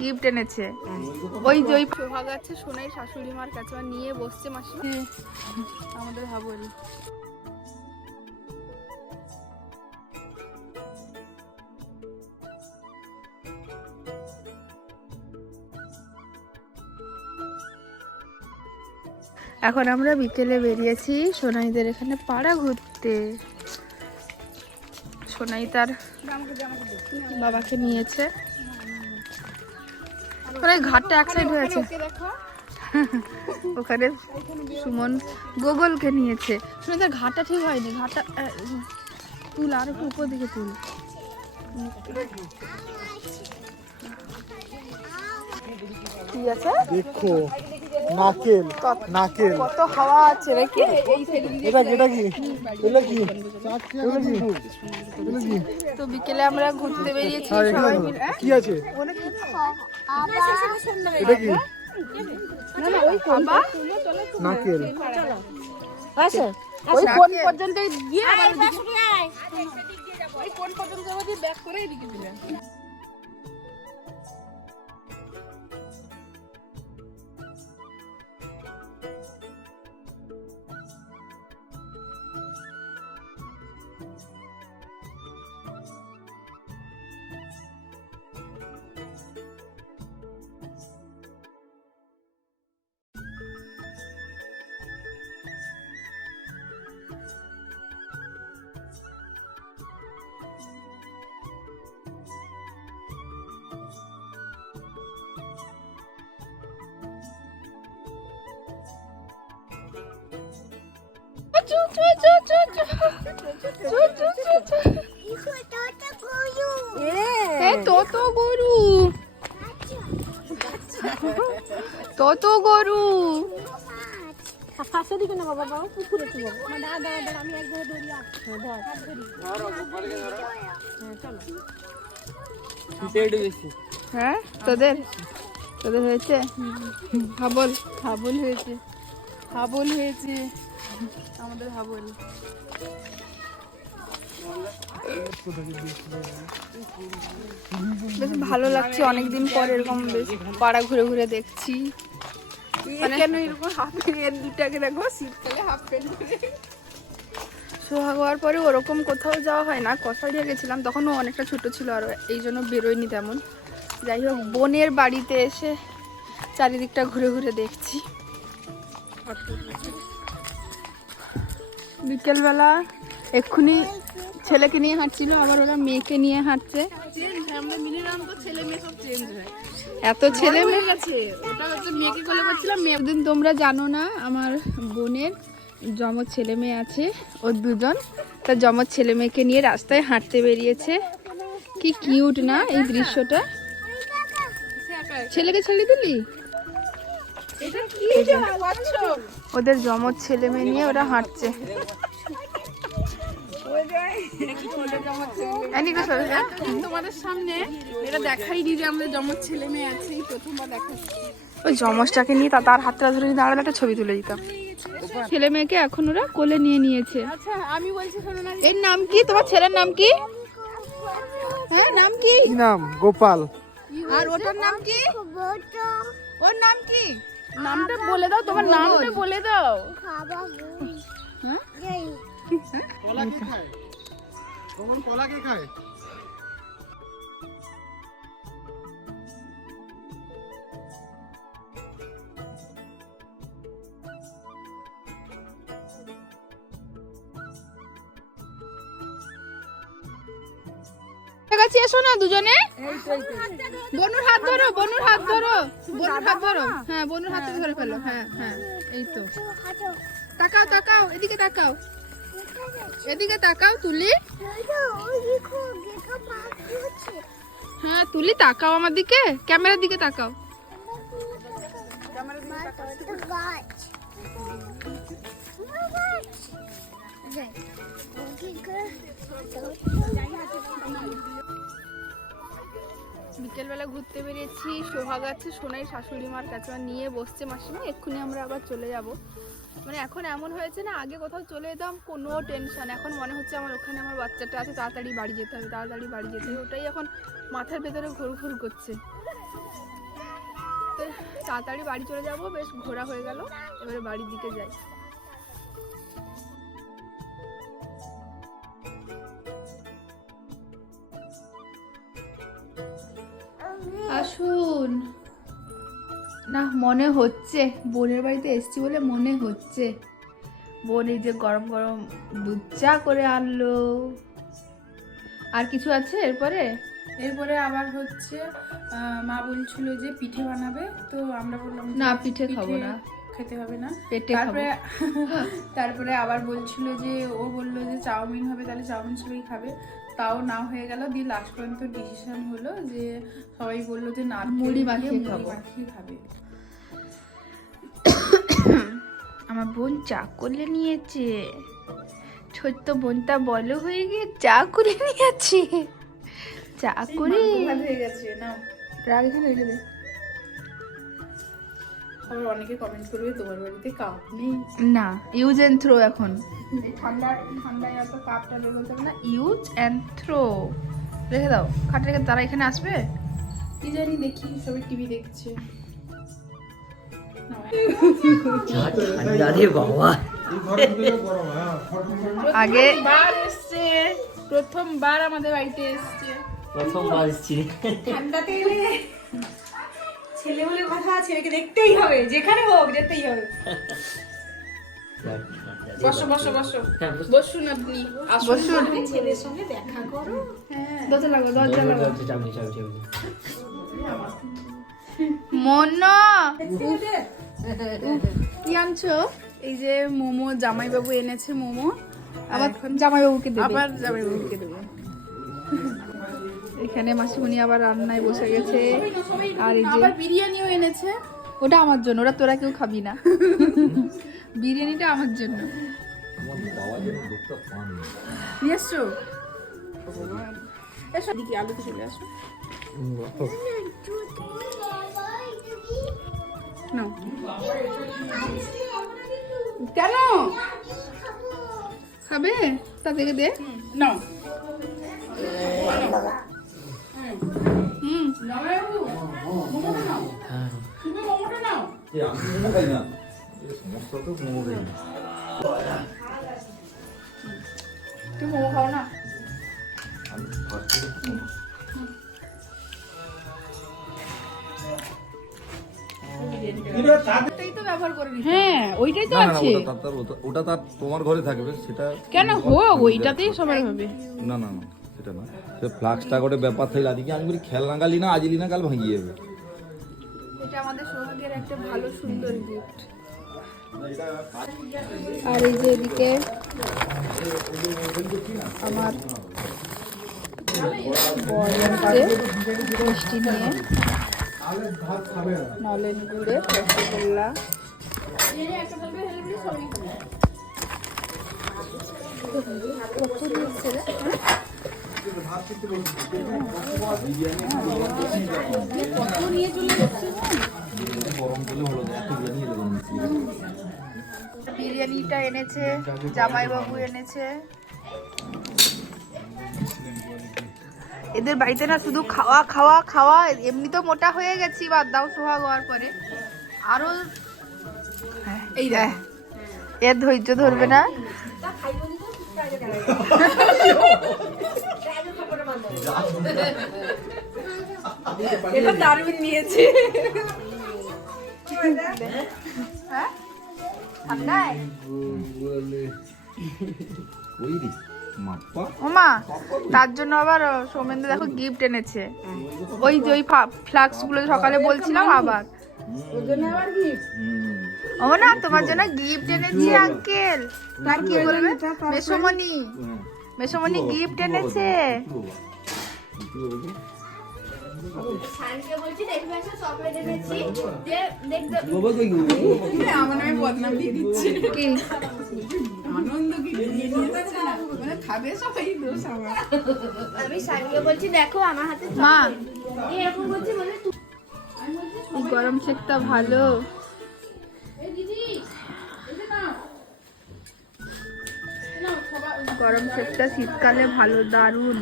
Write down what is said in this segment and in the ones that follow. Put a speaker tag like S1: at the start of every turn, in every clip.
S1: Gift এনেছে। ওই যে ওই সোহাগ আছে সোনাই শাশুড়ি মার কাছে নিয়ে বসছে মাসি। আমাদের হাবলি। এখন আমরা বিকেলে বেরিয়েছি সোনাইদের এখানে পাড়া ঘুরতে। সোনাই তার বাবাকে নিয়েছে। ওখানে ঘাটটা এক সাইড হয়েছে ওখানে সুমন গোগলকে নিয়েছে। শুনে তার ঘাটটা ঠিক হয়নি ঘাটটা তুল আর একটু উপর দিকে তুল। কি আছে?
S2: দেখো। নাকেল নাকেল।
S1: কত হাওয়া আছে নাকি
S2: এটা এটা কি? এটা কি? এটা কি? এটা কি?
S1: তো বিকেলে আমরা ঘুরতে বেরিয়েছি
S2: আর
S1: সবাই মিলে। হ্যাঁ?
S2: কি আছে? এটা কি?
S1: আবার?
S2: নাকেল।
S1: ওই কোন পর্যন্ত গিয়ে আবার ওই কোন পর্যন্ত যাব দিয়ে ব্যাক করে এদিকে তো গরু তত গরু ফাঁসে দিকে না বাবা বাবা হ্যাঁ তোদের? তোদের হয়েছে? হাবল। হাবল হয়েছে। হাবল হয়েছে। আমাদের হাবল বেশ ভালো লাগছে অনেকদিন পর এরকম বেশ পাড়া ঘুরে ঘুরে দেখছি। মানে কেন এরকম হাফ প্যান্ট দুটাকে দেখো শীতকালে হাফ প্যান্ট সোহাগ হওয়ার পরে ওরকম কোথাও যাওয়া হয় না কষারিয়া গেছিলাম তখনও অনেকটা ছোট ছিল আর এই জন্য বেরোয়নি তেমন। যাই হোক বোনের বাড়িতে এসে চারিদিকটা ঘুরে ঘুরে দেখছি। বিকেলবেলা এক্ষুনি ছেলেকে নিয়ে হাঁটছিল, আবার ওরা মেয়েকে নিয়ে হাঁটছে। এত ছেলে মেয়ে মেয়েকে কোলে তোমরা জানো না, আমার বোনের জমজ ছেলে মেয়ে আছে, ওর দুজন। তার জমজ ছেলে মেয়েকে নিয়ে রাস্তায় হাঁটতে বেরিয়েছে। কি কিউট না এই দৃশ্যটা। ছেলেকে ছেড়ে দিলি? ওদের জমজ ছেলে মেয়ে নিয়ে ওরা হাঁটছে। হ্যাঁ?
S3: তোমাদের সামনে এটা দেখাইনি যে আমাদের জমজ ছেলে মেয়ে আছে প্রথমবার দেখাচ্ছি।
S1: ওই জমজটাকে নিয়ে তার হাতটা ধরে দাঁড়ালে একটা ছবি তুলে দিতাম। ছেলে মেয়েকে এখন ওরা কোলে নিয়ে নিয়েছে।
S3: আচ্ছা আমি বলছি শোনো না।
S1: এর নাম কি? তোমার ছেলের নাম কি? হ্যাঁ নাম কি
S2: নাম? গোপাল।
S1: আর ওটার নাম কি? ওর নাম কি?
S3: নামটা বলে দাও তোমার নামটা বলে। দাও।
S2: কলা কে খায়? কলা কে খায়?
S1: কাছে এসো না দুজনে। বনুর হাত ধরো, বনুর হাত ধরো, বনুর হাত ধরো। হ্যাঁ বনুর হাত ধরে ফেলো হ্যাঁ হ্যাঁ এই তো। তাকাও তাকাও, এদিকে তাকাও। এদিকে তাকাও, তুলি। হ্যাঁ তুলি, তাকাও আমার দিকে। ক্যামেরার দিকে তাকাও। বিকেলবেলা ঘুরতে বেরিয়েছি, সোহাগ আছে, সোনাই শাশুড়ি মার কাছে নিয়ে বসছে মাসিমা, এক্ষুনি আমরা আবার চলে যাব।
S4: মানে এখন এমন হয়েছে না, আগে কোথাও চলে যেতাম, কোনো টেনশন এখন মনে হচ্ছে আমার ওখানে আমার বাচ্চাটা আছে, তাড়াতাড়ি বাড়ি যেতে হবে, তাড়াতাড়ি বাড়ি যেতে হবে, ওটাই এখন মাথার ভেতরে ঘুর ঘুর করছে। তো তাড়াতাড়ি বাড়ি চলে যাব, বেশ ঘোরা হয়ে গেল, এবারে বাড়ির দিকে যাই। আসুন। না মনে হচ্ছে। বোনের বাড়িতে এসছি বলে মনে হচ্ছে। বোন এই যে গরম গরম দুধ চা করে আনলো। আর কিছু আছে এরপরে?
S1: এরপরে আবার হচ্ছে মা বলছিল যে পিঠে বানাবে তো আমরা বললাম
S4: না পিঠে খাব না।
S1: খেতে হবে না।
S4: পেটে
S1: তারপরে তারপরে আবার বলছিল যে ও বলল যে চাউমিন হবে তাহলে চাউমিন সবাই খাবে। তাও না হয়ে গেল। দিয়ে লাস্ট পর্যন্ত ডিসিশন হলো যে সবাই বলল যে না
S4: মুড়ি মাখিয়ে খাব।
S1: মাখিয়ে খাবে।
S4: আমার বোন চা করে নিয়েছে। ছোট্ট বোনটা বলো হয়ে গিয়ে চা করে নিয়েছে। চা করে
S1: হয়ে গেছে না
S4: রাগ এখানে রেখে
S1: আবার অনেকে কমেন্ট করবে তোমার বাড়িতে কাপ নেই?
S4: না ইউজ অ্যান্ড থ্রো এখন। ঠান্ডা ঠান্ডায় এত কাপটা বেরোতে না। ইউজ অ্যান্ড থ্রো রেখে দাও। খাটে রেখে তারা এখানে আসবে?
S1: কি জানি দেখি সবাই টিভি দেখছে।
S4: আগে
S1: প্রথমবার প্রথমবার আমাদের বাড়িতে এসছে।
S5: প্রথমবার এসছি।
S2: ঠান্ডাতে এলে। ছেলে বলে কথা ছেলেকে দেখতেই হবে যেখানে হোক যেতেই হবে।
S1: বসো বসো বসো। বসুন আপনি
S4: বসুন।
S2: ছেলের সঙ্গে দেখা করো।
S4: দরজা লাগো দরজা লাগো
S5: চাবি, চাবি, চাবি, চাবি।
S4: মন! কি আনছো?
S1: এই যে মোমো জামাইবাবু এনেছে মোমো।
S4: আবার জামাইবাবুকে দেবে।
S1: আবার জামাইবাবুকে দেবো।
S4: এখানে মাসিমণি আবার রান্নায় বসে গেছে। আর এই যে
S1: বিরিয়ানিও এনেছে।
S4: ওটা আমার জন্য ওটা তোরা কেউ খাবি না। বিরিয়ানিটা আমার জন্য।
S1: কেন?
S4: খাবে? তা থেকে দে।
S1: নাও। নাও
S4: তুই মোমো না? ওটাই তো ব্যবহার করে
S1: হ্যাঁ ওইটাই তো
S6: না, না,
S1: আছে।
S6: ওটা তার- তার ওটা- ওটা তার তোমার ঘরে থাকবে সেটা
S1: কেন? হোক ওইটাতেই সবাই হবে
S6: না না না সেটা না। সে ফ্লাক্সটা করে ব্যাপার থাকলে আজকে আমি বলি খেলনা গালি না আজিলি না কাল ভাঙিয়ে যাবে
S4: এটা আমাদের একটা ভালো সুন্দর গিফট আর এই যে এদিকে আমার যাচ্ছে মিষ্টি নিয়ে। নলেন গুড়ে, রসগোল্লা। কত বিরিয়ানিটা এনেছে জামাইবাবু এনেছে। এদের বাড়িতে না শুধু খাওয়া খাওয়া খাওয়া এমনি তো মোটা হয়ে গেছি বাদ দাও সোহাগ হওয়ার পরে। আরও হ্যাঁ, এই দেখ এর ধৈর্য ধরবে না।
S2: এটা দারুণ নিয়েছে।
S4: তার জন্য আবার সৌমেন্দ্র দেখো গিফট এনেছে। ওই যে ওই ফ্লাক্সগুলো সকালে বলছিলাম, আবার। ও না, তোমার জন্য গিফট এনেছি আঙ্কেল তার কি বলবে? মেসমণি। মেসমণি গিফট এনেছে।
S1: আমার নামে বদনাম দিয়ে দিচ্ছে। আনন্দ কি বিরিয়ানি এনেছে না মানে খাবে সবাই দোষ আমার।
S7: আমি সানিকে বলছি দেখো আমার হাতে
S4: মা!
S7: এরকম বলছি বলে
S4: গরম শেকটা ভালো। গরম স্যুপটা শীতকালে ভালো দারুণ।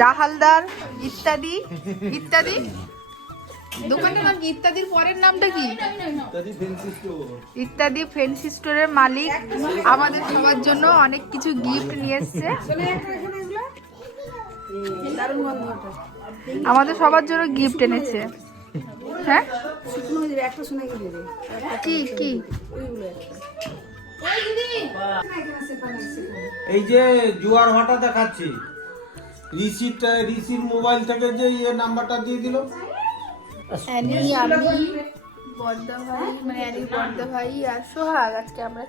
S4: জাহালদার ইত্যাদি ইত্যাদি? দোকানের নাম কি? ইত্যাদির পরের নামটা কি? ইত্যাদি স্টোরের মালিক আমাদের সবার জন্য অনেক কিছু গিফট নিয়ে এসছে। আমাদের সবার জন্য গিফট এনেছে। হ্যাঁ? কি কি।
S8: এই যে জুয়ার ভাটা দেখাচ্ছি। রিসিটটা রিসির মোবাইল থেকে যে ইয়ে নাম্বারটা দিয়ে দিল।
S4: ভাই ভাই আর সোহাগ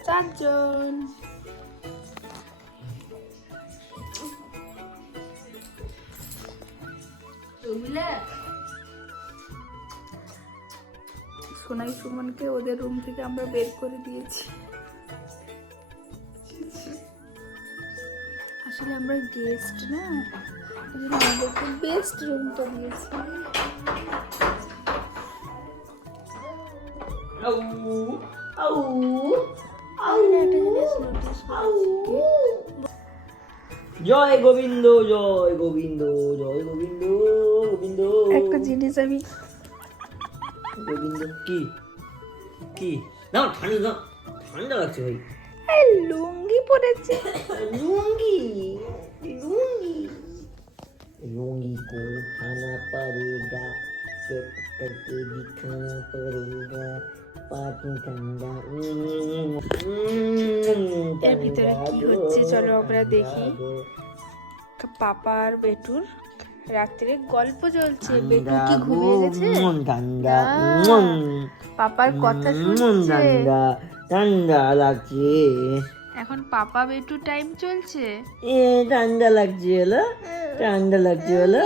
S4: চারজন। সোনাই সুমনকে ওদের রুম থেকে আমরা বের করে দিয়েছি। আসলে আমরা গেস্ট না আমাদেরকে বেস্ট রুমটা দিয়েছে।
S5: জয় গোবিন্দ জয় গোবিন্দ জয় গোবিন্দ গোবিন্দ।
S4: একটা জিনিস আমি
S5: গোবিন্দ কি? কি? না ঠান্ডা না ঠান্ডা লাগছে ভাই
S4: এই লুঙ্গি পরেছে
S5: लूंगी लूंगी लूंगी को खाना पड़ेगा सेट करके दिखाना पड़ेगा पार्टी ठंडा
S4: এর ভিতরে কি হচ্ছে চলো আমরা দেখি পাপা আর বেটুর রাত্রে গল্প চলছে বেটু কি ঘুমিয়ে গেছে
S5: ঠান্ডা
S4: না, পাপার কথা শুনছে
S5: ঠান্ডা ঠান্ডা লাগছে।
S4: এখন পাপা বেটু টাইম চলছে।
S5: এ ঠান্ডা লাগছে হলো ঠান্ডা লাগছে হলো